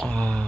아.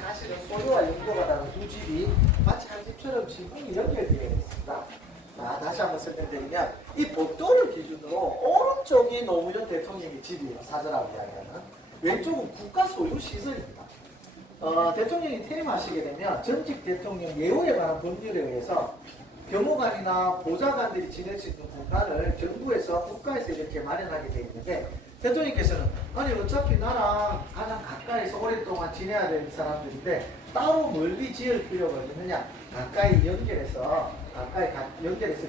사실은 소유와 용도가 다른 두 집이 마치 한 집처럼 지붕이 연결되어 있습니다. 자, 다시 한번 설명드리면 이 복도를 기준으로 오른쪽이 노무현 대통령의 집이에요. 사절하고 이야기하는. 왼쪽은 국가 소유 시설입니다. 대통령이 퇴임하시게 되면 전직 대통령 예우에 관한 법률에 의해서 경호관이나 보좌관들이 지낼 수 있는 공간을 정부에서 국가에서 이렇게 마련하게 되어 있는데, 대통령께서는 아니 어차피 나랑 가장 가까이서 오랫동안 지내야 되는 사람들인데 따로 멀리 지을 필요가 있느냐, 가까이 연결해서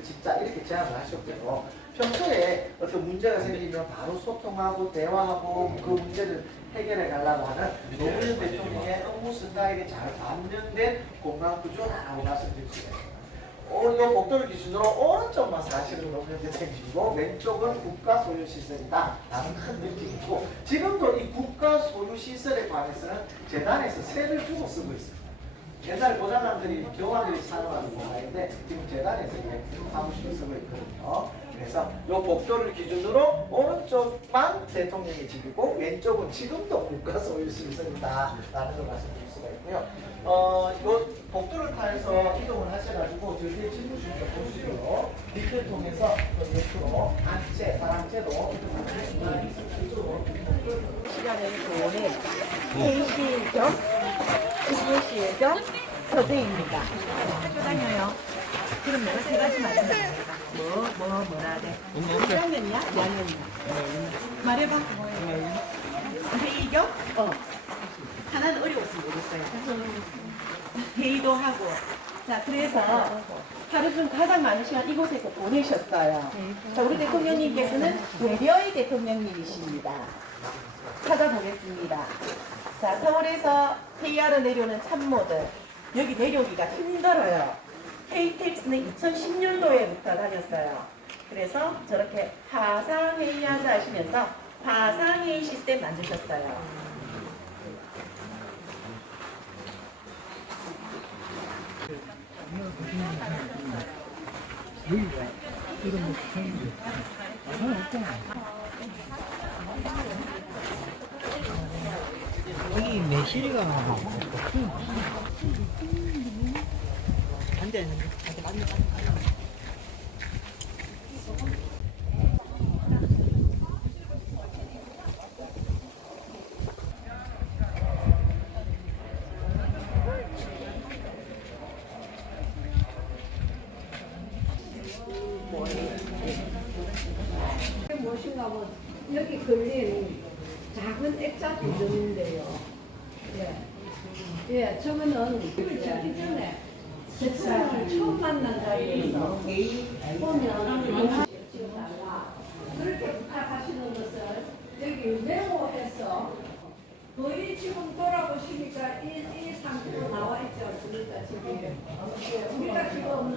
짓자, 이렇게 제안을 하셨고요. 평소에 어떤 문제가 생기면 바로 소통하고 대화하고 그 문제를 해결해 가려고 하는 노무현 대통령의 업무 스타일이 잘 반영된 공간 구조라고 말씀드리겠습니다. 이 복도를 기준으로 오른쪽만 사실은 노무현 대통령이고 왼쪽은 국가 소유 시설이다 라는 큰 느낌이고, 지금도 이 국가 소유 시설에 관해서는 재단에서 세를 주고 쓰고 있습니다. 옛날 보좌관들이 경호관들이 사용하는 공간인데 지금 재단에서 사무실을 쓰고 있거든요. 그래서 이 복도를 기준으로 오른쪽만 대통령의 집이고 왼쪽은 지금도 국가 소유 시설이다 라는 걸 말씀드릴 수가 있고요. 이 복도를 타서 이동을 하셔가지고 저희의 집무실도 보시고요. 리프를 통해서 옆으로 단체, 사랑제도 시간을 좋은 회의실 겸 집무실 겸 서재입니다. 학교 다녀요. 그럼 내가 세 가지 말해봐. 뭐라 하래? 1학년이야? 2학년이야? 말해봐. 회의 겸? 하나는 어려웠으면 모르겠어요. 회의도 하고. 자, 그래서 하루 중 가장 많은 시간 이곳에서 보내셨어요. 자, 우리 대통령님께서는 외려의 대통령님이십니다. 찾아보겠습니다. 자, 서울에서 회의하러 내려오는 참모들, 여기 내려오기가 힘들어요. KTX는 2010년도에부터 다녔어요. 그래서 저렇게 화상회의하자 하시면서 화상회의 시스템 만드셨어요. 여기 매실이가 안 돼. 무엇인가 뭐 여기 걸린 작은 액자 도전인데요. 예, 저거는 집을 짓기 전에 색상을 처음 만난 자리에서 보면 지어달라 그렇게 부탁하시는 것을 여기 메모해서 거의 지금 돌아보시니까 이 상태로 나와 있지 않습니까? 지금 우리가 지금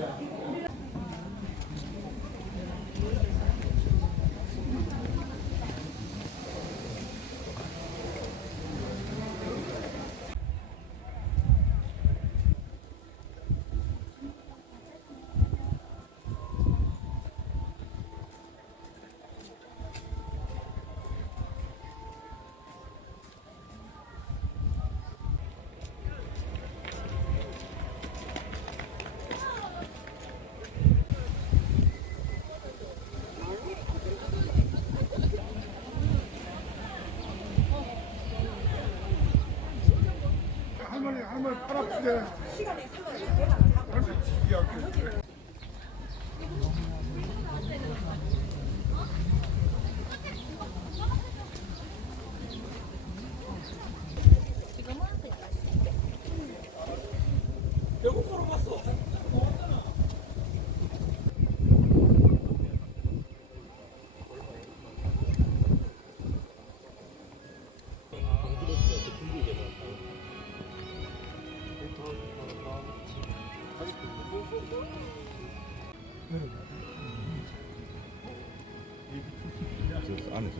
안에서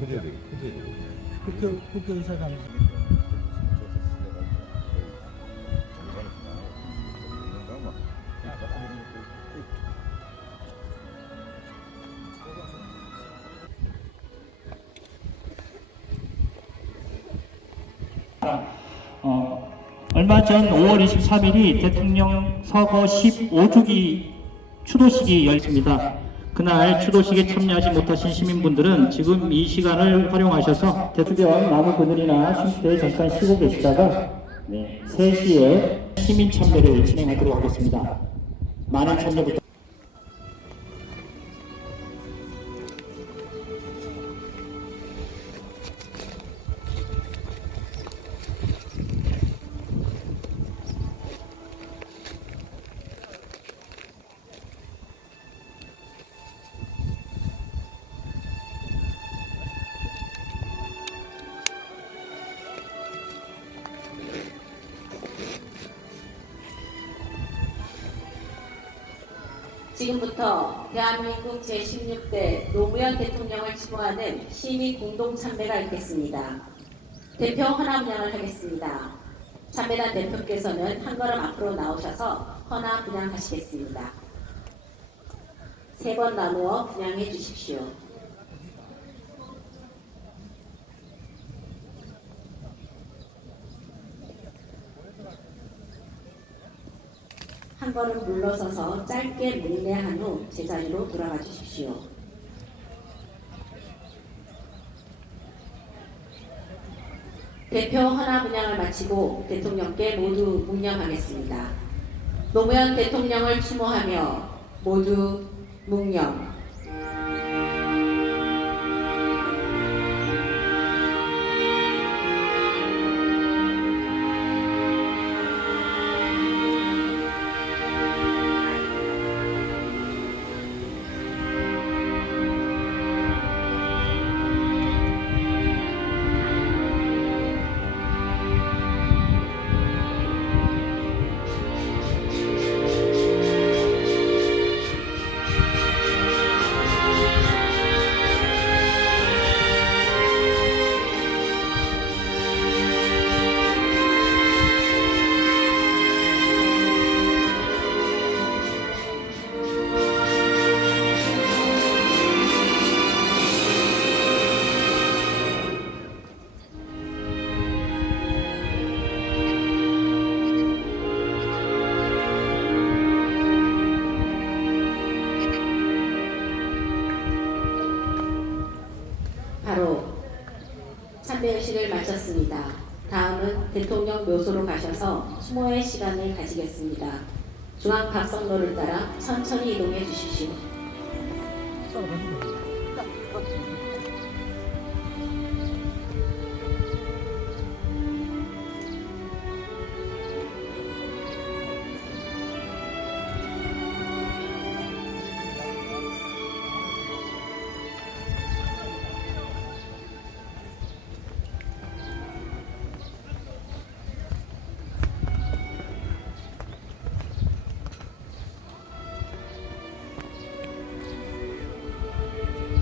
커져야 돼, 커져야 돼. 국회의사당 얼마 전 5월 23일이 대통령 서거 15주기 추도식이 열렸습니다. 그날 추도식에 참여하지 못하신 시민분들은 지금 이 시간을 활용하셔서 주변 나무 그늘이나 쉼터 잠깐 쉬고 계시다가 3시에 시민 참배를 진행하도록 하겠습니다. 많은 참여 부탁드립니다. 지금부터 대한민국 제16대 노무현 대통령을 추모하는 시민 공동참배가 있겠습니다. 대표 헌화 분양을 하겠습니다. 참배단 대표께서는 한 걸음 앞으로 나오셔서 헌화 분양하시겠습니다. 3번 나누어 분양해 주십시오. 한 걸음 물러서서 짧게 묵례한 후 제자리로 돌아가 주십시오. 대표 헌화 분양을 마치고 대통령께 모두 묵념하겠습니다. 노무현 대통령을 추모하며 모두 묵념. 바로 참배의식을 마쳤습니다. 다음은 대통령 묘소로 가셔서 추모의 시간을 가지겠습니다. 중앙각성로를 따라 천천히 이동해 주십시오.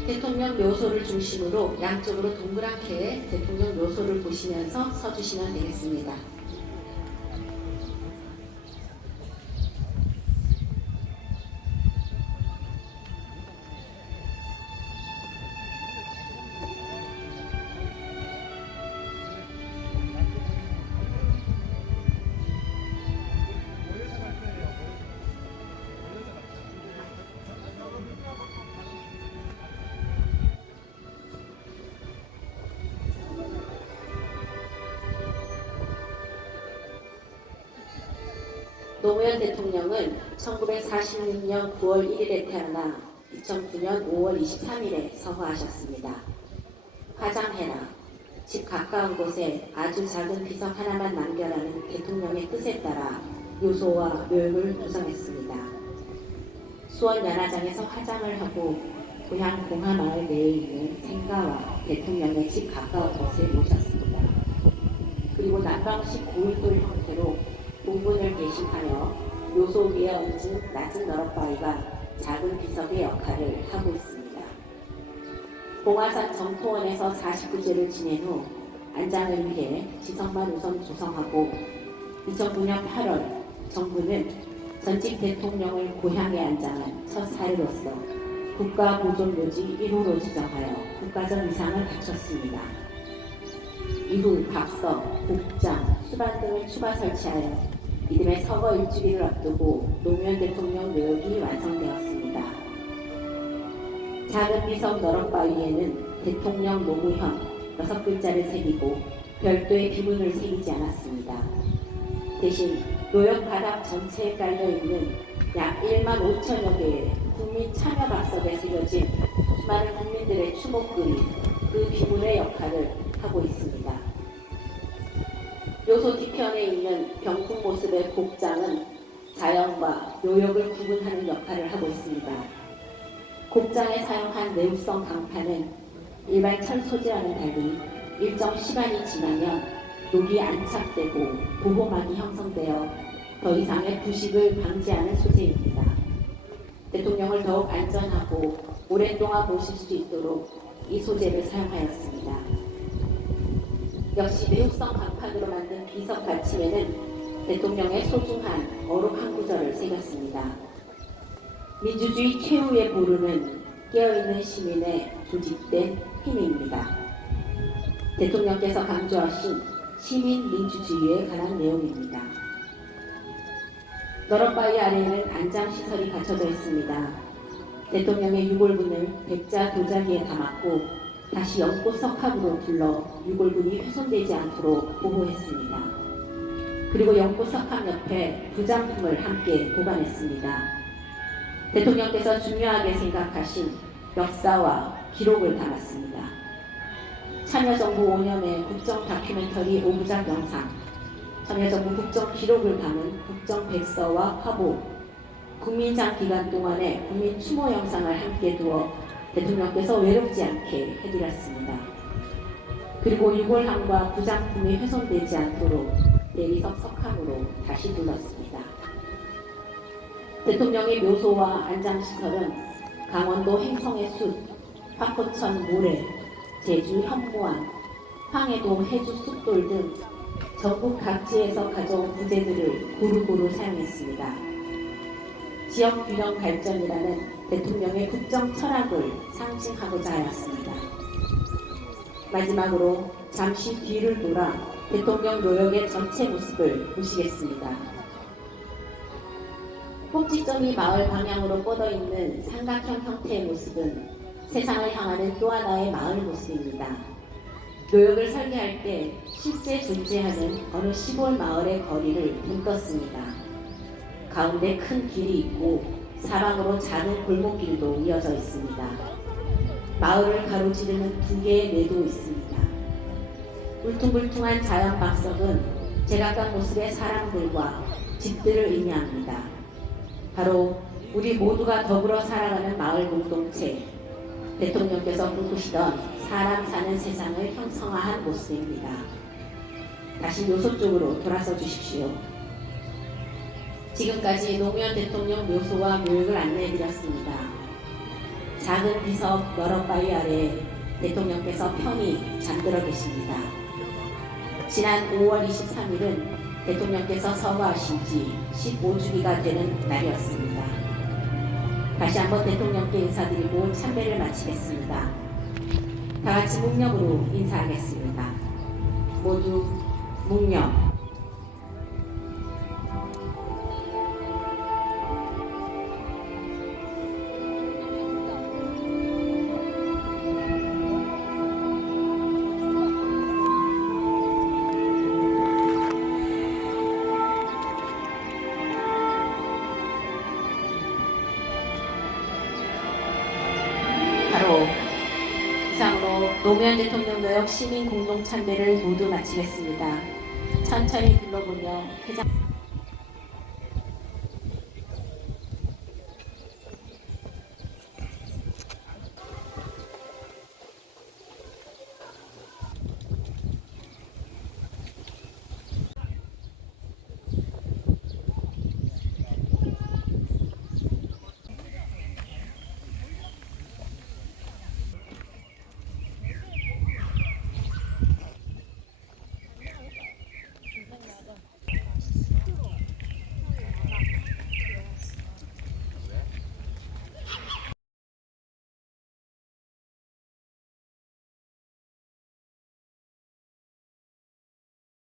대통령 묘소를 중심으로 양쪽으로 동그랗게 대통령 묘소를 보시면서 서주시면 되겠습니다. 노무현 대통령은 1946년 9월 1일에 태어나 2009년 5월 23일에 서거하셨습니다. 화장해라. 집 가까운 곳에 아주 작은 비석 하나만 남겨라는 대통령의 뜻에 따라 묘소와 묘역을 구성했습니다. 수원 연화장에서 화장을 하고 고향 봉하마을 내에 있는 생가와 대통령의 집 가까운 곳에 모셨습니다. 그리고 남방식 고인돌 형태로 공분을 대신하여 묘소 위에 얹은 낮은 너럭바위가 작은 비석의 역할을 하고 있습니다. 봉화산 정토원에서 49제를 지낸 후 안장을 위해 지성만 우선 조성하고 2009년 8월 정부는 전직 대통령을 고향에 안장한 첫 사례로서 국가보존묘지 1호로 지정하여 국가적 위상을 갖췄습니다. 이후 각석, 복장, 수반 등을 추가 설치하여 이듬해 서거 일주기를 앞두고 노무현 대통령 묘역이 완성되었습니다. 작은 비석 너럭바위에는 대통령 노무현 6글자를 새기고 별도의 비문을 새기지 않았습니다. 대신 묘역 바닥 전체에 깔려있는 약 1만 5천여 개의 국민 참여 각석에 새겨진 수많은 국민들의 추목글이 그 비문의 역할을 하고 있습니다. 묘소 뒤편에 있는 병풍 모습의 곡장은 자연과 묘역을 구분하는 역할을 하고 있습니다. 곡장에 사용한 내구성 강판은 일반 철 소재와는 달리 일정 시간이 지나면 녹이 안착되고 보호막이 형성되어 더 이상의 부식을 방지하는 소재입니다. 대통령을 더욱 안전하고 오랫동안 모실 수 있도록 이 소재를 사용하였습니다. 역시 내육성 강판으로 만든 비석 받침에는 대통령의 소중한 어록 한 구절을 새겼습니다. 민주주의 최후의 보루는 깨어있는 시민의 조직된 힘입니다. 대통령께서 강조하신 시민 민주주의에 관한 내용입니다. 너럭바위 아래에는 안장시설이 갖춰져 있습니다. 대통령의 유골분을 백자 도자기에 담았고 다시 연꽃 석합으로 둘러 유골분이 훼손되지 않도록 보호했습니다. 그리고 연꽃 석합 옆에 부장품을 함께 보관했습니다. 대통령께서 중요하게 생각하신 역사와 기록을 담았습니다. 참여정부 5년의 국정 다큐멘터리 5부작 영상, 참여정부 국정 기록을 담은 국정 백서와 화보, 국민장 기간 동안의 국민 추모 영상을 함께 두어 대통령께서 외롭지 않게 해드렸습니다. 그리고 유골함과 부장품이 훼손되지 않도록 대리석 석함으로 다시 둘렀습니다. 대통령의 묘소와 안장시설은 강원도 행성의 숲, 화포천 모래, 제주 현무암, 황해도 해주 숲돌 등 전국 각지에서 가져온 부재들을 고루고루 사용했습니다. 지역 균형 발전이라는 대통령의 국정 철학을 상징하고자 하였습니다. 마지막으로 잠시 뒤를 돌아 대통령 묘역의 전체 모습을 보시겠습니다. 꼭지점이 마을 방향으로 뻗어있는 삼각형 형태의 모습은 세상을 향하는 또 하나의 마을 모습입니다. 묘역을 설계할 때 실제 존재하는 어느 시골 마을의 거리를 묻었습니다. 가운데 큰 길이 있고 사방으로 작은 골목길도 이어져 있습니다. 마을을 가로지르는 2개의 내도 있습니다. 울퉁불퉁한 자연 박석은 제각각 모습의 사람들과 집들을 의미합니다. 바로 우리 모두가 더불어 살아가는 마을 공동체, 대통령께서 꿈꾸시던 사람 사는 세상을 형성화한 모습입니다. 다시 묘소 쪽으로 돌아서 주십시오. 지금까지 노무현 대통령 묘소와 묘역을 안내해드렸습니다. 작은 비석 너럭바위 아래 대통령께서 편히 잠들어 계십니다. 지난 5월 23일은 대통령께서 서거하신 지 15주기가 되는 날이었습니다. 다시 한번 대통령께 인사드리고 참배를 마치겠습니다. 다같이 묵념으로 인사하겠습니다. 모두 묵념. 노무현 대통령 노역 시민 공동 참배를 모두 마치겠습니다. 천천히 둘러보며 회장